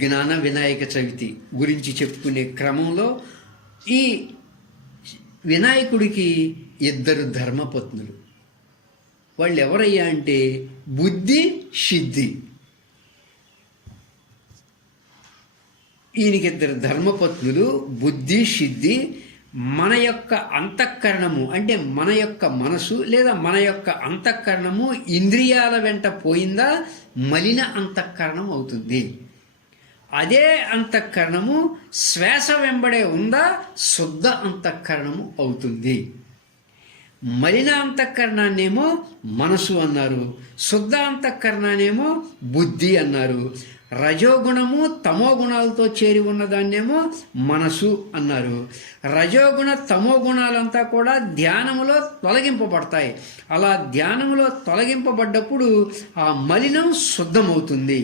జ్ఞాన వినాయక చవితి గురించి చెప్పుకునే క్రమంలో ఈ వినాయకుడికి ఇద్దరు ధర్మపత్నులు. వాళ్ళు ఎవరయ్యా అంటే బుద్ధి, సిద్ధి. ఈయనకి ఇద్దరు ధర్మపత్నులు, బుద్ధి, సిద్ధి. మన యొక్క అంతఃకరణము అంటే మన యొక్క మనసు లేదా మన యొక్క అంతఃకరణము ఇంద్రియాల వెంట పోయిందా మలిన అంతఃకరణం అవుతుంది. అదే అంతఃకరణము శ్వాస వెంబడే ఉందా శుద్ధ అంతఃకరణము అవుతుంది. మలిన అంతఃకరణాన్నేమో మనసు అన్నారు, శుద్ధ అంతఃకరణాన్నేమో బుద్ధి అన్నారు. రజోగుణము తమో గుణాలతో చేరి ఉన్నదాన్నేమో మనసు అన్నారు. రజోగుణ తమో గుణాలంతా కూడా ధ్యానములో తొలగింపబడతాయి. అలా ధ్యానములో తొలగింపబడ్డప్పుడు ఆ మలినం శుద్ధమవుతుంది.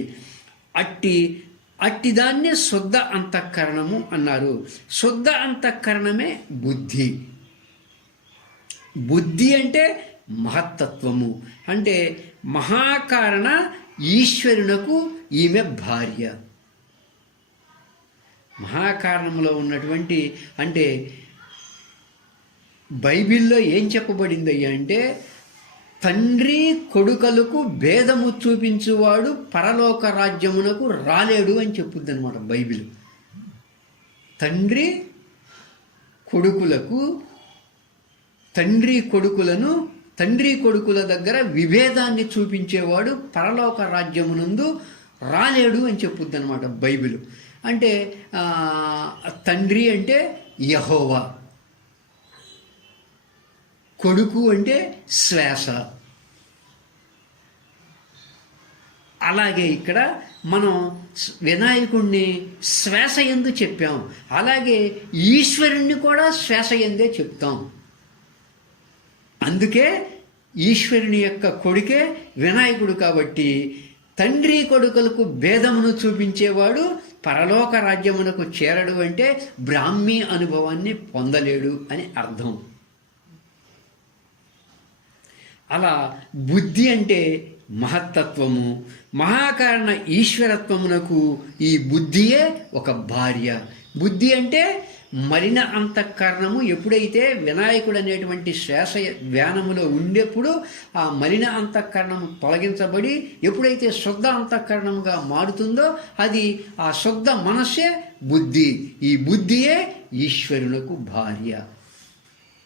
అట్టిదాన్నే శుద్ధ అంతఃకరణము అన్నారు. శుద్ధ అంతఃకరణమే బుద్ధి. బుద్ధి అంటే మహత్తత్వము, అంటే మహాకారణ ఈశ్వరునకు ఈమె భార్య. మహాకారణంలో ఉన్నటువంటి అంటే బైబిల్లో ఏం చెప్పబడిందయ్యా అంటే తండ్రి కొడుకలకు భేదము చూపించువాడు పరలోక రాజ్యమునకు రాలేడు అని చెప్పుద్ది అనమాట బైబిల్. తండ్రి కొడుకుల దగ్గర విభేదాన్ని చూపించేవాడు పరలోక రాజ్యమునందు రాలేడు అని చెప్పుద్ది అనమాట బైబిల్. అంటే తండ్రి అంటే యెహోవా, కొడుకు అంటే శ్వాస. అలాగే ఇక్కడ మనం వినాయకుడిని శ్వాస యందు చెప్పాం, అలాగే ఈశ్వరుణ్ణి కూడా శ్వాస యందే చెప్తాం. అందుకే ఈశ్వరుని యొక్క కొడుకే వినాయకుడు. కాబట్టి తండ్రి కొడుకులకు భేదమును చూపించేవాడు పరలోక రాజ్యమునకు చేరడు అంటే బ్రాహ్మీ అనుభవాన్ని పొందలేడు అని అర్థం. అలా బుద్ధి అంటే మహత్తత్వము, మహాకారణ ఈశ్వరత్వమునకు ఈ బుద్ధియే ఒక భార్య. బుద్ధి అంటే మలిన అంతఃకరణము ఎప్పుడైతే వినాయకుడు అనేటువంటి శ్వాస ధ్యానములో ఉండేప్పుడు ఆ మలిన అంతఃకరణము తొలగించబడి ఎప్పుడైతే శుద్ధ అంతఃకరణముగా మారుతుందో అది ఆ శుద్ధ మనస్సే బుద్ధి. ఈ బుద్ధియే ఈశ్వరునకు భార్య.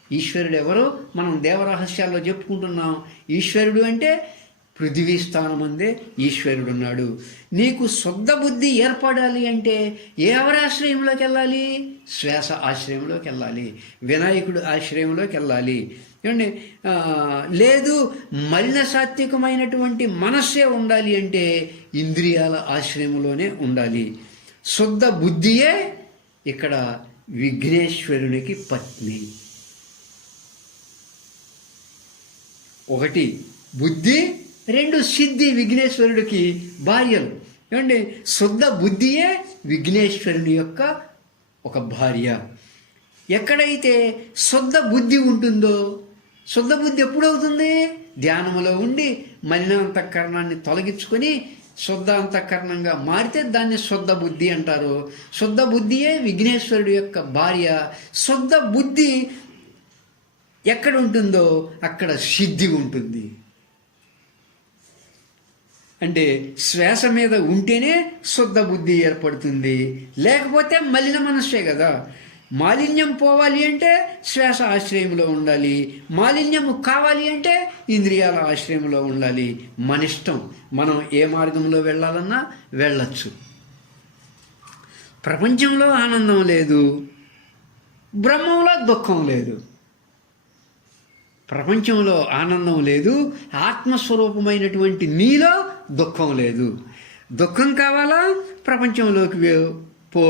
ఈశ్వరుడు ఎవరు? మనం దేవరహస్యాల్లో చెప్పుకుంటున్నాం. ఈశ్వరుడు అంటే పృథివీ స్థానమందే ఈశ్వరుడున్నాడు. నీకు శుద్ధ బుద్ధి ఏర్పడాలి అంటే ఎవరి ఆశ్రయంలోకి వెళ్ళాలి? శ్వాస ఆశ్రయంలోకి వెళ్ళాలి, వినాయకుడు ఆశ్రయంలోకి వెళ్ళాలి. ఏమండి, లేదు మలిన సాత్వికమైనటువంటి మనస్సే ఉండాలి అంటే ఇంద్రియాల ఆశ్రయంలోనే ఉండాలి. శుద్ధ బుద్ధియే ఇక్కడ విఘ్నేశ్వరునికి పత్ని. ఒకటి బుద్ధి, రెండు సిద్ధి విఘ్నేశ్వరుడికి భార్యలు. ఏమండి, శుద్ధ బుద్ధియే విఘ్నేశ్వరుని యొక్క ఒక భార్య. ఎక్కడైతే శుద్ధ బుద్ధి ఉంటుందో, శుద్ధ బుద్ధి ఎప్పుడవుతుంది? ధ్యానములో ఉండి మలిన అంతఃకరణాన్ని తొలగించుకొని శుద్ధ అంతఃకరణంగా మారితే దాన్ని శుద్ధ బుద్ధి అంటారు. శుద్ధ బుద్ధియే విఘ్నేశ్వరుడి యొక్క భార్య. శుద్ధ బుద్ధి ఎక్కడ ఉంటుందో అక్కడ సిద్ధి ఉంటుంది. అంటే శ్వాస మీద ఉంటేనే శుద్ధ బుద్ధి ఏర్పడుతుంది, లేకపోతే మలిన మనస్సే కదా. మాలిన్యం పోవాలి అంటే శ్వాస ఆశ్రయంలో ఉండాలి, మాలిన్యము కావాలి అంటే ఇంద్రియాల ఆశ్రయంలో ఉండాలి. మన ఇష్టం, మనం ఏ మార్గంలో వెళ్ళాలన్నా వెళ్ళచ్చు. ప్రపంచంలో ఆనందం లేదు, బ్రహ్మంలో దుఃఖం లేదు. ప్రపంచంలో ఆనందం లేదు, ఆత్మస్వరూపమైనటువంటి నీలో దుఃఖం లేదు. దుఃఖం కావాలా? ప్రపంచంలోకి పో.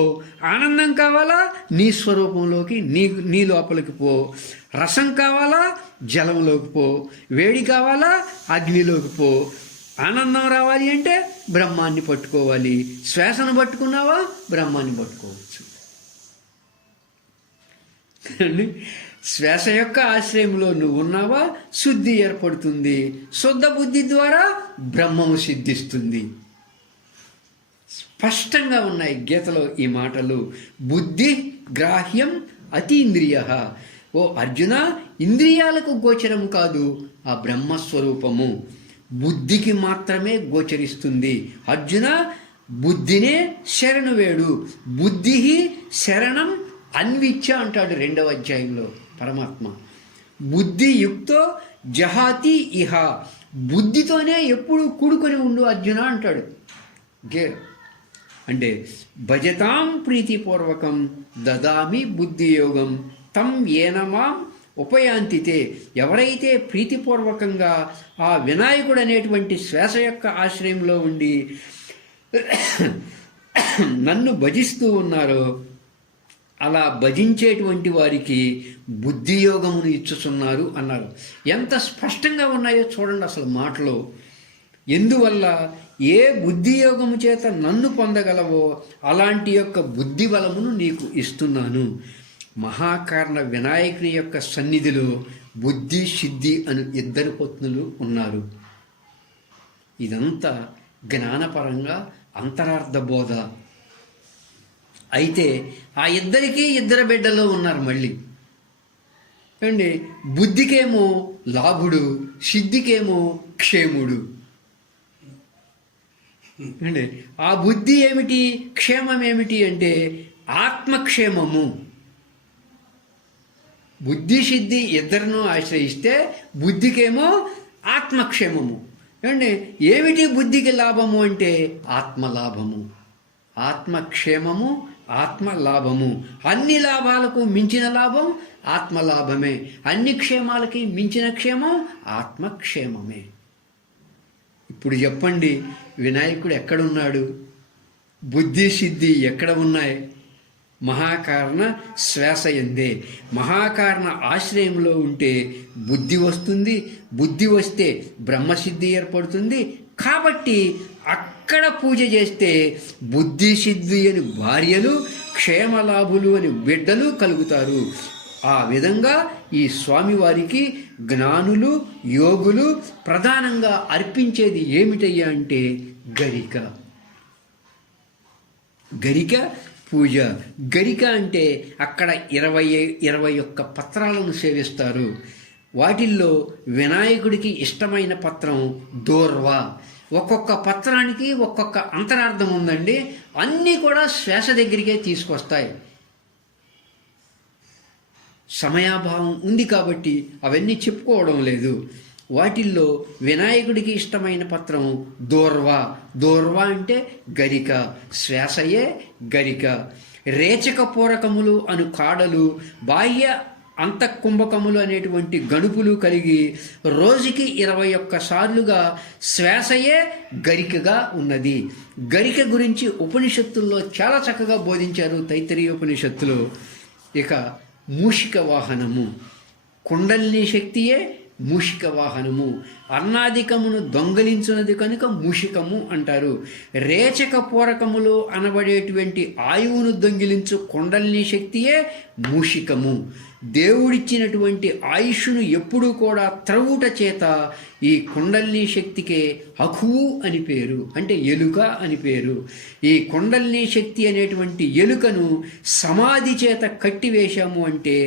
ఆనందం కావాలా? నీ స్వరూపంలోకి, నీ లోపలికి పో. రసం కావాలా? జలంలోకి పో. వేడి కావాలా? అగ్నిలోకి పో. ఆనందం రావాలి అంటే బ్రహ్మాన్ని పట్టుకోవాలి. శ్వాసను పట్టుకున్నావా బ్రహ్మాన్ని పట్టుకోవచ్చు. శ్వాస యొక్క ఆశ్రయంలో నువ్వు ఉన్నావా శుద్ధి ఏర్పడుతుంది. శుద్ధ బుద్ధి ద్వారా బ్రహ్మము సిద్ధిస్తుంది. స్పష్టంగా ఉన్నాయి గీతలో ఈ మాటలు. బుద్ధి గ్రాహ్యం అతీంద్రియ. ఓ అర్జున, ఇంద్రియాలకు గోచరం కాదు ఆ బ్రహ్మస్వరూపము, బుద్ధికి మాత్రమే గోచరిస్తుంది. అర్జున, బుద్ధినే శరణు వేడు, బుద్ధి శరణం అన్విచ్ఛ అంటాడు 2వ అధ్యాయంలో పరమాత్మ. బుద్ధియుక్తో జహాతి ఇహ, బుద్ధితోనే ఎప్పుడు కూడుకొని ఉండు అర్జున అంటాడు. అంటే భజతాం ప్రీతిపూర్వకం దదామి బుద్ధియోగం తం ఏనమాం ఉపయాంతితే. ఎవరైతే ప్రీతిపూర్వకంగా ఆ వినాయకుడు అనేటువంటి శ్వాస యొక్క ఆశ్రయంలో ఉండి నన్ను భజిస్తూ ఉన్నారో అలా భజించేటువంటి వారికి బుద్ధియోగమును ఇచ్చుచున్నారు అన్నారు. ఎంత స్పష్టంగా ఉన్నాయో చూడండి అసలు మాటలో. ఎందువల్ల? ఏ బుద్ధియోగము చేత నన్ను పొందగలవో అలాంటి యొక్క బుద్ధి బలమును నీకు ఇస్తున్నాను. మహాకారణ వినాయకుని యొక్క సన్నిధిలో బుద్ధి సిద్ధి అని 2 పత్నులు ఉన్నారు. ఇదంతా జ్ఞానపరంగా అంతరార్థ బోధ. అయితే ఆ ఇద్దరికీ 2 బిడ్డలు ఉన్నారు మళ్ళీ అండి. బుద్ధికేమో లాభుడు, సిద్ధికేమో క్షేముడు అండి. ఆ బుద్ధి ఏమిటి, క్షేమం ఏమిటి అంటే ఆత్మక్షేమము. బుద్ధి సిద్ధి ఇద్దరినూ ఆశ్రయిస్తే బుద్ధికేమో ఆత్మక్షేమము అండి. ఏమిటి బుద్ధికి లాభము అంటే ఆత్మలాభము, ఆత్మక్షేమము, ఆత్మలాభము. అన్ని లాభాలకు మించిన లాభం ఆత్మలాభమే, అన్ని క్షేమాలకి మించిన క్షేమం ఆత్మక్షేమమే. ఇప్పుడు చెప్పండి, వినాయకుడు ఎక్కడున్నాడు? బుద్ధి సిద్ధి ఎక్కడ ఉన్నాయి? మహాకారణ శ్వాస ఎందే. మహాకారణ ఆశ్రయంలో ఉంటే బుద్ధి వస్తుంది, బుద్ధి వస్తే బ్రహ్మసిద్ధి ఏర్పడుతుంది. కాబట్టి అక్కడ పూజ చేస్తే బుద్ధి సిద్ధి అని భార్యలు, క్షేమలాభులు అని బిడ్డలు కలుగుతారు. ఆ విధంగా ఈ స్వామివారికి జ్ఞానులు, యోగులు ప్రధానంగా అర్పించేది ఏమిటయ్యా అంటే గరిక. గరిక పూజ. గరిక అంటే అక్కడ 21 పత్రాలను సేవిస్తారు. వాటిల్లో వినాయకుడికి ఇష్టమైన పత్రం దూర్వ. ఒక్కొక్క పత్రానికి ఒక్కొక్క అంతరార్థం ఉందండి. అన్నీ కూడా శ్వాస దగ్గరికే తీసుకొస్తాయి. సమయాభావం ఉంది కాబట్టి అవన్నీ చెప్పుకోవడం లేదు. వాటిల్లో వినాయకుడికి ఇష్టమైన పత్రం దూర్వ. దూర్వ అంటే గరిక, శ్వాసయే గరిక. రేచక పూరకములు అను కాడలు, బాహ్య అంతఃకుంభకములు అనేటువంటి గణుపులు కలిగి రోజుకి 21 సార్లుగా శ్వాసయే గరికగా ఉన్నది. గరిక గురించి ఉపనిషత్తుల్లో చాలా చక్కగా బోధించారు తైత్తరీయ ఉపనిషత్తులో. ఇక మూషిక వాహనము, కుండలిని శక్తియే మూషిక వాహనము. అన్నాదికమును దొంగలించున్నది కనుక మూషికము అంటారు. రేచక పూరకములు అనబడేటువంటి ఆయువును దొంగిలించు కుండలిని శక్తియే మూషికము. దేవుడిచ్చినటువంటి ఆయుష్ను ఎప్పుడూ కూడా త్రవుట చేత ఈ కుండలిని శక్తికే అఖువు అని పేరు, అంటే ఎలుక అని పేరు. ఈ కుండలిని శక్తి అనేటువంటి ఎలుకను సమాధి చేత కట్టివేశాము అంటే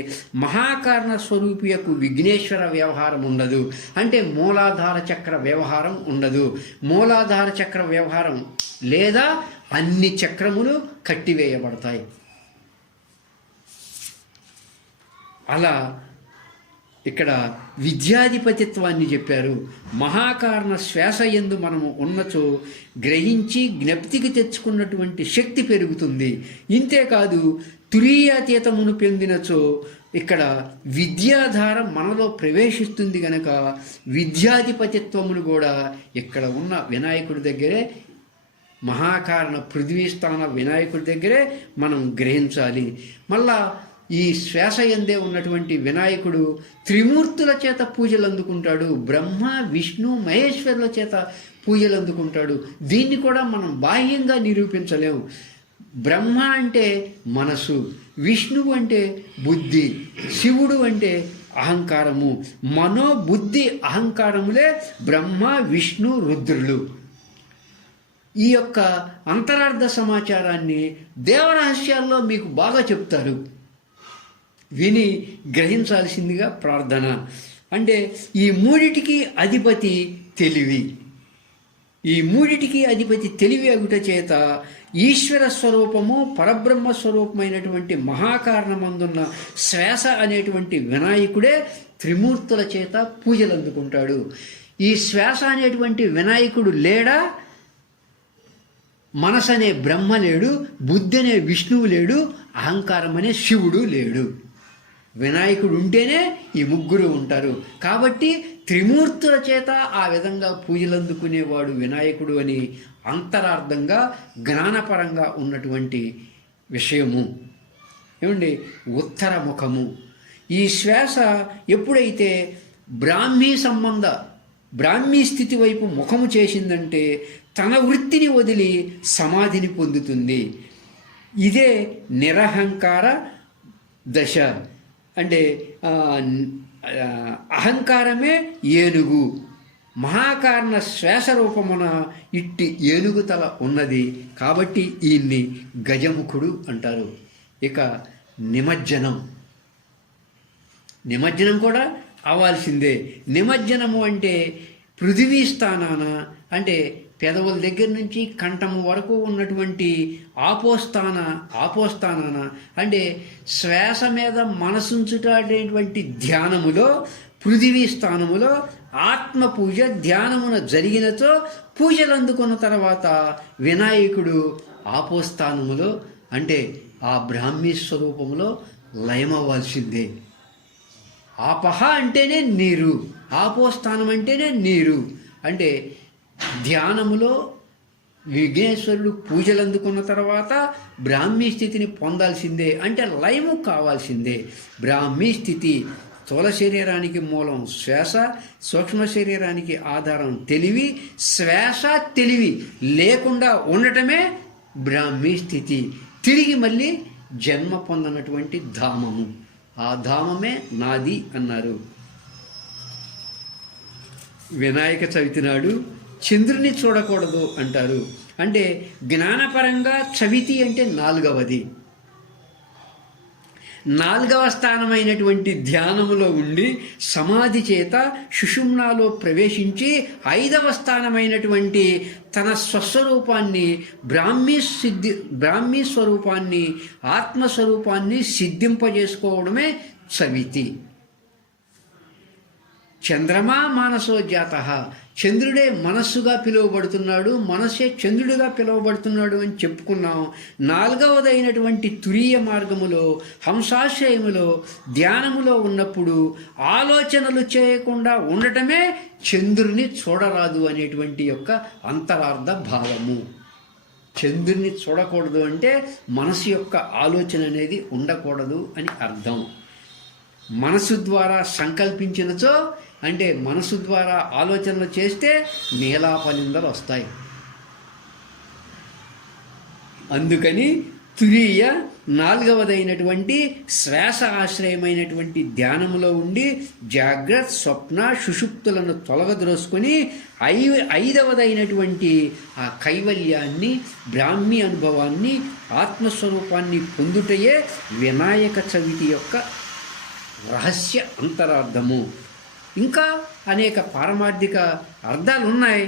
మహాకారణ స్వరూపియకు విఘ్నేశ్వర వ్యవహారం ఉండదు, అంటే మూలాధార చక్ర వ్యవహారం ఉండదు. మూలాధార చక్ర వ్యవహారం లేదా అన్ని చక్రములు కట్టివేయబడతాయి. అలా ఇక్కడ విద్యాధిపతిత్వాన్ని చెప్పారు. మహాకారణ శ్వాస యందు మనము ఉన్నచో గ్రహించి జ్ఞప్తికి తెచ్చుకున్నటువంటి శక్తి పెరుగుతుంది. ఇంతేకాదు తురీయాతీతమును పొందినచో ఇక్కడ విద్యాధార మనలో ప్రవేశిస్తుంది గనక విద్యాధిపతిత్వమును కూడా ఇక్కడ ఉన్న వినాయకుడి దగ్గరే, మహాకారణ పృథ్వీస్థాన వినాయకుడి దగ్గరే మనం గ్రహించాలి. మళ్ళా ఈ శ్వాస యందే ఉన్నటువంటి వినాయకుడు త్రిమూర్తుల చేత పూజలు అందుకుంటాడు. బ్రహ్మ, విష్ణు, మహేశ్వరుల చేత పూజలు అందుకుంటాడు. దీన్ని కూడా మనం బాహ్యంగా నిరూపించలేము. బ్రహ్మ అంటే మనసు, విష్ణువు అంటే బుద్ధి, శివుడు అంటే అహంకారము. మనో బుద్ధి అహంకారములే బ్రహ్మ, విష్ణు, రుద్రులు. ఈ యొక్క అంతరార్థ సమాచారాన్ని దేవరహస్యాల్లో మీకు బాగా చెప్తారు. విని గ్రహించాల్సిందిగా ప్రార్థన. అంటే ఈ మూడిటికి అధిపతి తెలివి. ఈ మూడిటికి అధిపతి తెలివి అగుట చేత ఈశ్వర స్వరూపము పరబ్రహ్మ స్వరూపమైనటువంటి మహాకారణమందున్న శ్వాస అనేటువంటి వినాయకుడే త్రిమూర్తుల చేత పూజలు అందుకుంటాడు. ఈ శ్వాస అనేటువంటి వినాయకుడు లేడా? మనసు అనే బ్రహ్మ లేడు, బుద్ధి అనే విష్ణువు లేడు, అహంకారం అనే శివుడు లేడు. వినాయకుడు ఉంటేనే ఈ ముగ్గురు ఉంటారు. కాబట్టి త్రిమూర్తుల చేత ఆ విధంగా పూజలు అందుకునేవాడు వినాయకుడు అని అంతరార్థంగా జ్ఞానపరంగా ఉన్నటువంటి విషయము. ఏమండి, ఉత్తర ముఖము. ఈ శ్వాస ఎప్పుడైతే బ్రాహ్మీ స్థితి వైపు ముఖము చేసిందంటే తన వృత్తిని వదిలి సమాధిని పొందుతుంది. ఇదే నిరహంకార దశ. అంటే అహంకారమే ఏనుగు. మహాకారణ శ్వాస రూపమున ఇట్టి ఏనుగు తల ఉన్నది కాబట్టి ఈయన్ని గజముఖుడు అంటారు. ఇక నిమజ్జనం కూడా అవ్వాల్సిందే. నిమజ్జనము అంటే పృథివీ స్థానాన, అంటే పెదవుల దగ్గర నుంచి కంఠము వరకు ఉన్నటువంటి ఆపోస్థానాన అంటే శ్వాస మీద మనసుంచుట అనేటువంటి ధ్యానములో పృథివీ స్థానములో ఆత్మ పూజ ధ్యానమున జరిగినతో పూజలు అందుకున్న తర్వాత వినాయకుడు ఆపోస్థానములో అంటే ఆ బ్రాహ్మీ స్వరూపములో లయమవ్వాల్సిందే. ఆపహ అంటేనే నీరు, ఆపోస్థానం అంటేనే నీరు. అంటే ధ్యానములో విఘ్నేశ్వరుడు పూజలు అందుకున్న తర్వాత బ్రాహ్మీ స్థితిని పొందాల్సిందే. అంటే లయము కావాల్సిందే. బ్రాహ్మీ స్థితి స్థూల శరీరానికి మూలం శ్వాస, సూక్ష్మ శరీరానికి ఆధారం తెలివి. శ్వాస తెలివి లేకుండా ఉండటమే బ్రాహ్మీ స్థితి. తిరిగి మళ్ళీ జన్మ పొందనటువంటి ధామము. ఆ ధామమే నాది అన్నారు. వినాయక చవితి నాడు చంద్రుని చూడకూడదు అంటారు. అంటే జ్ఞానపరంగా చవితి అంటే నాలుగవ స్థానమైనటువంటి ధ్యానములో ఉండి సమాధి చేత సుషుమ్నాలో ప్రవేశించి 5వ స్థానమైనటువంటి తన స్వస్వరూపాన్ని బ్రాహ్మీ స్వరూపాన్ని ఆత్మస్వరూపాన్ని సిద్ధింపజేసుకోవడమే చవితి. చంద్రమా మానసో జాతః. చంద్రుడే మనస్సుగా పిలువబడుతున్నాడు, మనస్సే చంద్రుడిగా పిలువబడుతున్నాడు అని చెప్పుకున్నాం. 4వదైనటువంటి తురీయ మార్గములో హంసాశ్రయములో ధ్యానములో ఉన్నప్పుడు ఆలోచనలు చేయకుండా ఉండటమే చంద్రుని చూడరాదు అనేటువంటి యొక్క అంతరార్థ భావము. చంద్రుని చూడకూడదు అంటే మనసు యొక్క ఆలోచన అనేది ఉండకూడదు అని అర్థం. మనసు ద్వారా సంకల్పించినచో అంటే మనసు ద్వారా ఆలోచనలు చేస్తే నీలాపనిందలు వస్తాయి. అందుకని తురీయ 4వదైనటువంటి శ్వాస ఆశ్రయమైనటువంటి ధ్యానములో ఉండి జాగ్రత్త స్వప్న సుషుప్తులను తొలగద్రోసుకొని 5వదైనటువంటి ఆ కైవల్యాన్ని బ్రాహ్మీ అనుభవాన్ని ఆత్మస్వరూపాన్ని పొందుటయే వినాయక చవితి యొక్క రహస్య అంతరార్థము. ఇంకా అనేక పారమార్థిక అర్థాలు ఉన్నాయి.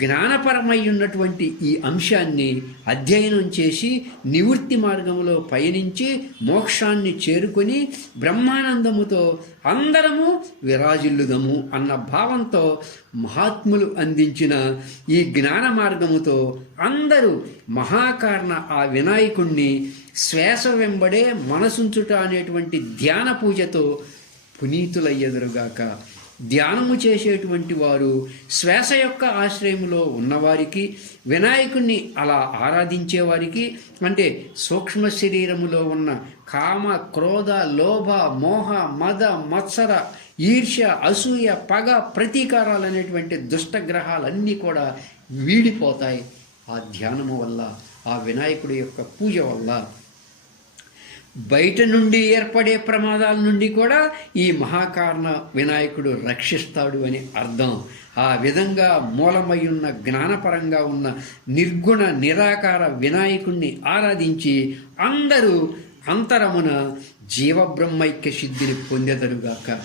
జ్ఞానపరమై ఉన్నటువంటి ఈ అంశాన్ని అధ్యయనం చేసి నివృత్తి మార్గంలో పయనించి మోక్షాన్ని చేరుకొని బ్రహ్మానందముతో అందరము విరాజిల్లుదము అన్న భావంతో మహాత్ములు అందించిన ఈ జ్ఞాన మార్గముతో అందరూ మహాకారణ ఆ వినాయకుణ్ణి శ్వాస వెంబడే మనసుంచుట అనేటువంటి ధ్యాన పూజతో పునీతులయ్యెదరుగాక. ధ్యానము చేసేటువంటి వారు శ్వాస యొక్క ఆశ్రయములో ఉన్నవారికి, వినాయకుణ్ణి అలా ఆరాధించేవారికి, అంటే సూక్ష్మ శరీరములో ఉన్న కామ క్రోధ లోభ మోహ మద మత్సర ఈర్ష్య అసూయ పగ ప్రతీకారాలు అనేటువంటి దుష్టగ్రహాలన్నీ కూడా వీడిపోతాయి ఆ ధ్యానము వల్ల, ఆ వినాయకుడి యొక్క పూజ వల్ల. బయట నుండి ఏర్పడే ప్రమాదాల నుండి కూడా ఈ మహాకారణ వినాయకుడు రక్షిస్తాడు అని అర్థం. ఆ విధంగా మూలమై ఉన్న జ్ఞానపరంగా ఉన్న నిర్గుణ నిరాకార వినాయకుణ్ణి ఆరాధించి అందరూ అంతరమున జీవబ్రహ్మైక్య సిద్ధిని పొందెదరుగాక.